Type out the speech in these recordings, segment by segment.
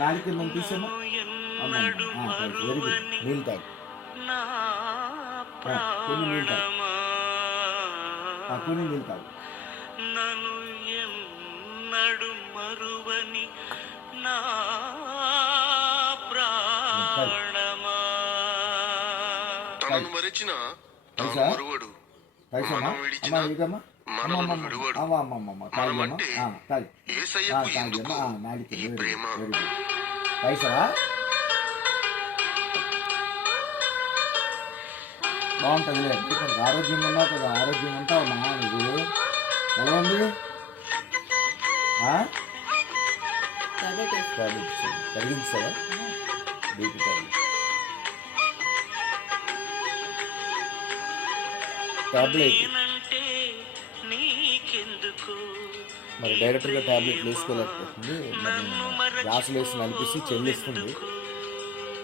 నాలుగు కింద తీసేమా. Very good. నీళ్ళు తాగు, కొన్ని నీళ్ళు తాగు, కొన్ని నీళ్ళు తాగు. నన్ను ఎన్నడు మరువని నా ప్రాణమా. తనను మరిచిన మరువడు, మనం విడిచిన మనను విడువడు. మనమంటే యేసయ్యకు ఎందుకు ఈ ప్రేమ. పైసా బాగుంటుంది. ఆరోగ్యంగా ఉన్నావు కదా, ఆరోగ్యంగా ఉంటావు మా నువ్వు. ఎలా ఉంది? కరిగించావా? బీపీ టాబ్లెట్ మరి డైరెక్ట్గా టాబ్లెట్లు వేసుకోలేకపోతుంది. మరి గ్లాసులు వేసి నలిపేసి చెల్లిస్తుంది.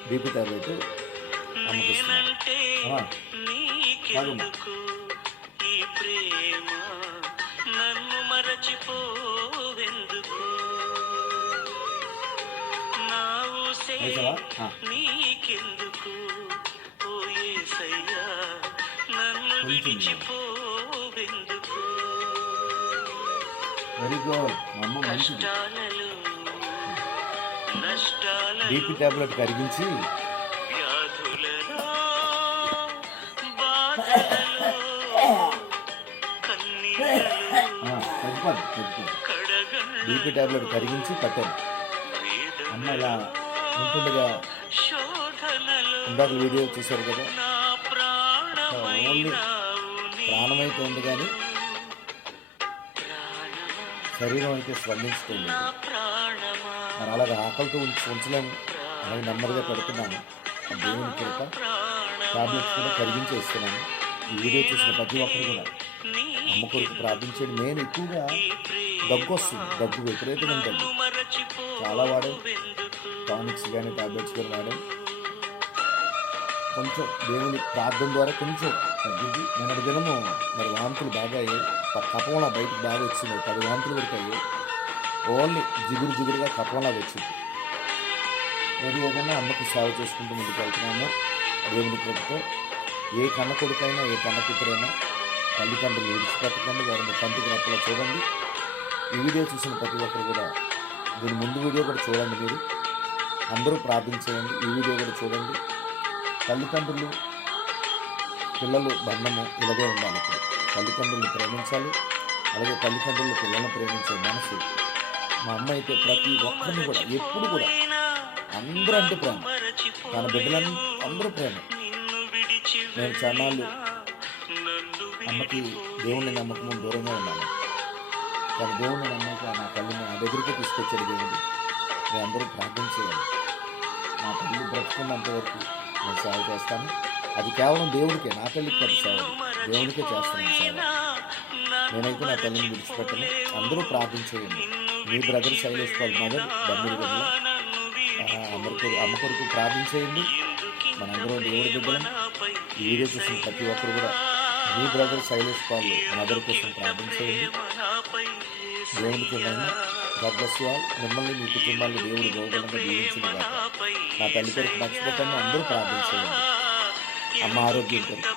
బీపీ టాబ్లెట్ అమ్మకిస్తుంది. Very good. అమ్మ మంచిది. బీపీ టాబ్లెట్ కరిగించి బీపీ టాబ్లెట్ కరిగించి పట్టాను. అమ్మ ఇలా ఉంటుండగా ఇందాక వీడియో చూశారు కదా, ఓన్లీ ప్రాణమైతే ఉంది కానీ శరీరం అయితే స్పందించుకోలేదు. మరి అలాగే ఆకలితో ఉంచలేము. అలాగే నెమ్మదిగా పెడుతున్నాను. దేవుని కృప టాబ్లెట్స్ కూడా కరిగించి ఇస్తున్నాను. ఈ వీడియో చూసిన ప్రతి ఒక్కరు కూడా అమ్మ కొరకు ప్రార్థించండి. నేను ఎక్కువగా దగ్గు వస్తుంది, దగ్గు విపరీతమైన దగ్గు. చాలా వాడాం, టానిక్స్ కానీ టాబ్లెట్స్ కానీ వాడాం. కొంచెం దేవుని ప్రార్థన ద్వారా కొంచెం తగ్గింది. నిన్నటి దినము మరి వాంతులు బాగా అయ్యాయి. కపంలా బయటకు బాగా వచ్చింది. 10 వాంతులు వరకు అయ్యాయి. ఓన్లీ జిగురుగా కపంలా వచ్చింది. ఏది ఏదైనా అమ్మకి సేవ చేసుకుంటూ ముందుకు వెళ్తున్నాము దేవుని కృపతో. ఏ కన్న కొడుకైనా ఏ కన్న కూతురైనా తల్లిదండ్రులు విడిచిపెట్టకండి. వారిని కంటికి రెప్పలా చూడండి. ఈ వీడియో చూసిన ప్రతి ఒక్కరు కూడా దీని ముందు వీడియో కూడా చూడండి. మీరు అందరూ ప్రార్థించేయండి. ఈ వీడియో కూడా చూడండి. తల్లిదండ్రులు పిల్లలు బంధము ఇలాగే ఉండాలి. ఇప్పుడు తల్లిదండ్రులను ప్రేమించాలి. అలాగే తల్లిదండ్రులు పిల్లలను ప్రేమించే మనసు. మా అమ్మ అయితే ప్రతి ఒక్కరిని కూడా ఎప్పుడు కూడా అందరూ అంటే ప్రేమ, తన బిడ్డలను అందరూ ప్రేమ. నేను చాలాళ్ళు అమ్మకి దేవుని నమ్మకం దూరంగా ఉన్నాను. తన దేవుని నమ్మకం నా తల్లిని నా దగ్గరికి తీసుకొచ్చాడు దేవుడు. నేను అందరూ ప్రార్థన చేయాలి. నా తల్లి బ్రతుకున్నంత వరకు నేను సేవ చేస్తాను. అది కేవలం దేవుడికే, నా తల్లికి కాదు సేవ, దేవునికే చేస్తాను సేవ. నేనైతే నా తల్లిని విడిచిపెట్టను. అందరూ ప్రార్థన చేయండి. మీ బ్రదర్ శైలేష్ పాల్ మదర్ బంధువుల బిడ్డలు అమ్మ కొరకు ప్రార్థన చేయండి. మనందరం దేవుడి బిడ్డలం. ఈ వీడియో చూసిన ప్రతి ఒక్కరు కూడా మీ బ్రదర్ శైలేష్ పాల్ మదర్ కోసం ప్రార్థన చేయండి. దేవునికి గాడ్ బ్లెస్ యు ఆల్. మిమ్మల్ని మీ కుటుంబాన్ని దేవుడు గౌరవంగా దీవించినగా. నా తల్లి కొరకు మర్చిపోతాను. అందరూ ప్రార్థన చేయండి. అమ్మ ఆరోగ్యం కొరకు.